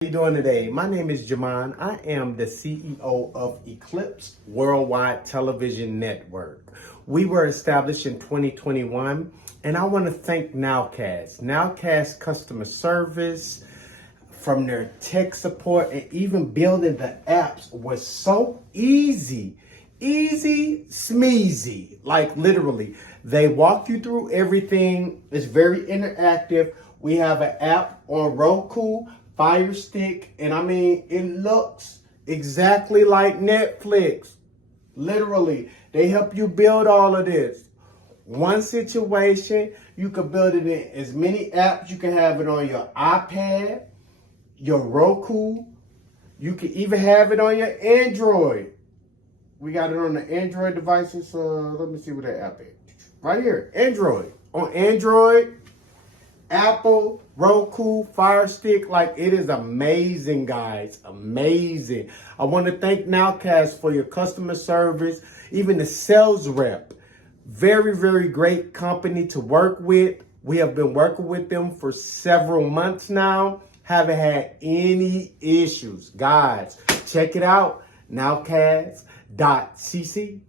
You doing today? My name is Jamon. I am the CEO of Eclipse Worldwide Television Network. We were established in 2021, and I want to thank NOWCAST. NOWCAST customer service, from their tech support, and even building the apps was so easy. Easy smeezy. Like literally, they walk you through everything. It's very interactive. We have an app on Roku, Fire Stick, and I mean, it looks exactly like Netflix. Literally, they help you build all of this. One situation, you can build it in as many apps. You can have it on your iPad, your Roku. You can even have it on your Android. We got it on the Android devices. Let me see what that app is. Right here, Android. On Android, Apple, Roku, Fire Stick, like it is amazing, guys. Amazing. I want to thank NOWCAST for your customer service, even the sales rep. Very, very great company to work with. We have been working with them for several months now. Haven't had any issues. Guys, check it out. NOWCAST.cc.